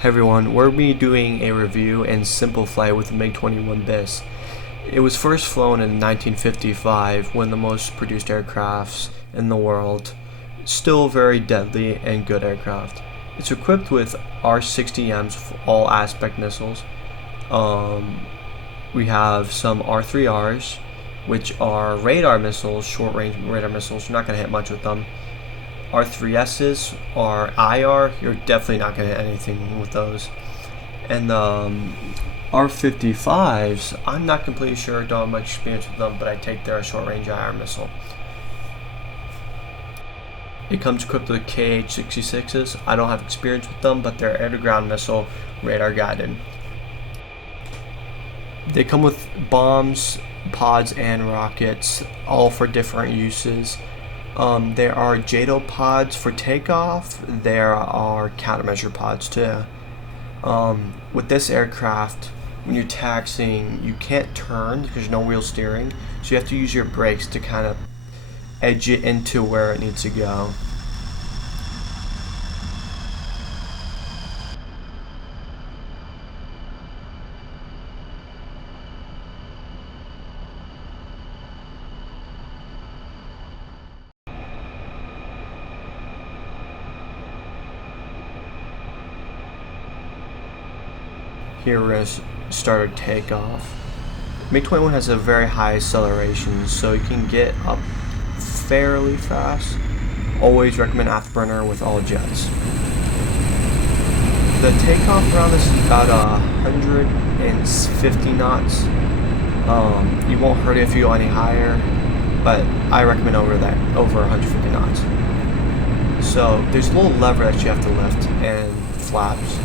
Hey everyone, we're going to be doing a review and simple flight with the MIG21 BIS. It was first flown in 1955, one of the most produced aircrafts in the world. Still very deadly and good aircraft. It's equipped with R60Ms, all aspect missiles. We have some R3Rs, which are radar missiles, short range radar missiles. You're not going to hit much with them. R3Ss are IR, you're definitely not going to hit anything with those. And the R55s, I'm not completely sure, don't have much experience with them, but I take their short range IR missile. It comes equipped with KH-66s. I don't have experience with them, but they're air-to-ground missile, radar guided. They come with bombs, pods, and rockets, all for different uses. There are JATO pods for takeoff. There are countermeasure pods too. With this aircraft, when you're taxiing, you can't turn because there's no wheel steering, so you have to use your brakes to kind of edge it into where it needs to go. Here we're going to start our takeoff. MIG-21 has a very high acceleration, so you can get up fairly fast. Always recommend afterburner with all jets. The takeoff around this is about 150 knots. You won't hurt it if you go any higher, but I recommend over 150 knots. So there's a little lever that you have to lift and flaps.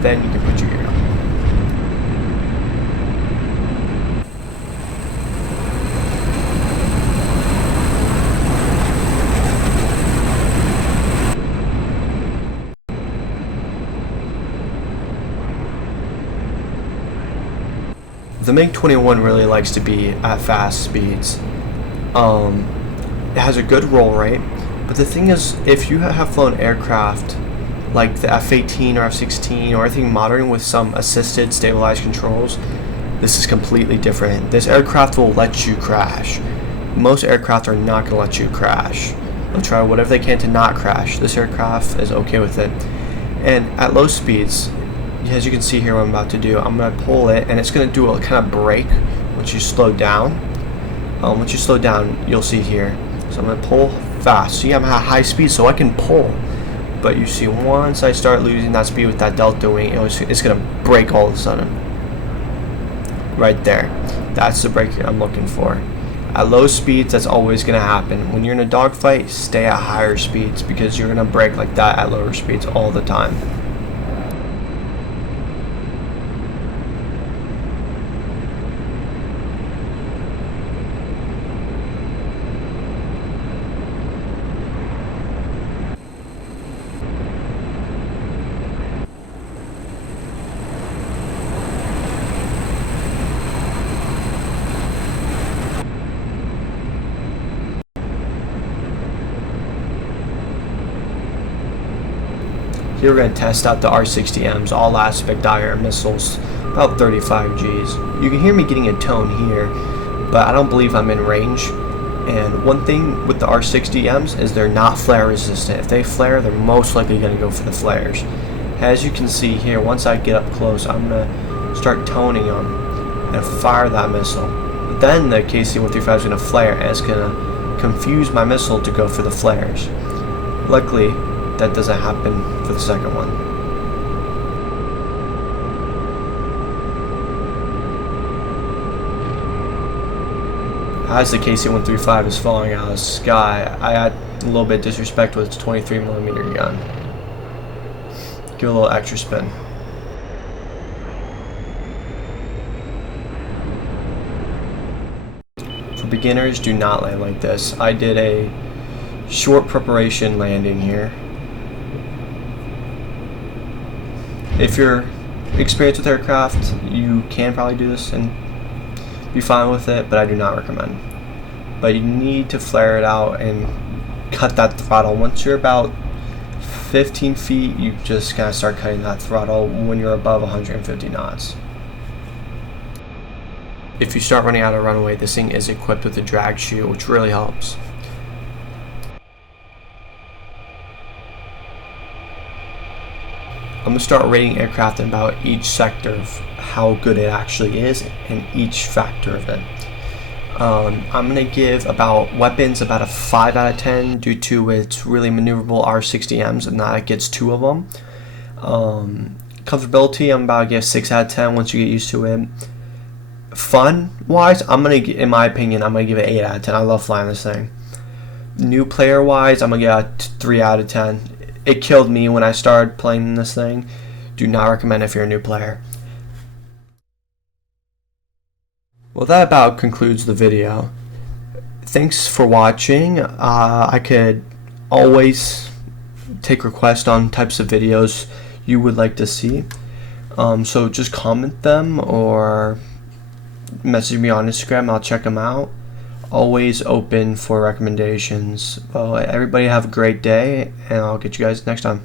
Then you can put your gear on. The MiG-21 really likes to be at fast speeds. It has a good roll rate, but the thing is, if you have flown aircraft like the F-18 or F-16 or anything modern with some assisted stabilized controls, this is completely different. This aircraft will let you crash. Most aircraft are not going to let you crash. They'll try whatever they can to not crash. This aircraft is okay with it. And at low speeds, as you can see here what I'm about to do, I'm going to pull it and it's going to do a kind of brake once you slow down. Once you slow down, you'll see here. So I'm going to pull fast. See, I'm at high speed so I can pull. But you see, once I start losing that speed with that delta wing, it's going to break all of a sudden. Right there. That's the brake I'm looking for. At low speeds, that's always going to happen. When you're in a dogfight, stay at higher speeds because you're going to brake like that at lower speeds all the time. Here we're going to test out the R60Ms, all aspect IR missiles, about 35 Gs. You can hear me getting a tone here, but I don't believe I'm in range. And one thing with the R60Ms is they're not flare resistant. If they flare, they're most likely going to go for the flares. As you can see here, once I get up close, I'm going to start toning them and fire that missile. Then the KC-135 is going to flare and it's going to confuse my missile to go for the flares. Luckily, that doesn't happen for the second one. As the KC-135 is falling out of the sky, I add a little bit of disrespect with its 23mm gun. Give it a little extra spin. For beginners, do not land like this. I did a short preparation landing here. If you're experienced with aircraft, you can probably do this and be fine with it, but I do not recommend. But you need to flare it out and cut that throttle. Once you're about 15 feet, you just kind of start cutting that throttle when you're above 150 knots. If you start running out of runway, this thing is equipped with a drag chute, which really helps. I'm going to start rating aircraft in about each sector of how good it actually is and each factor of it. I'm going to give about weapons about a 5 out of 10 due to its really maneuverable R60Ms, and that gets 2 of them. Comfortability, I'm about to give 6 out of 10 once you get used to it. Fun wise, in my opinion, I'm going to give it 8 out of 10. I love flying this thing. New player wise, I'm going to give it 3 out of 10. It killed me when I started playing this thing. Do not recommend if you're a new player. Well, that about concludes the video. Thanks for watching. I could always take requests on types of videos you would like to see. So just comment them or message me on Instagram. I'll check them out. Always open for recommendations. Well, everybody have a great day, and I'll get you guys next time.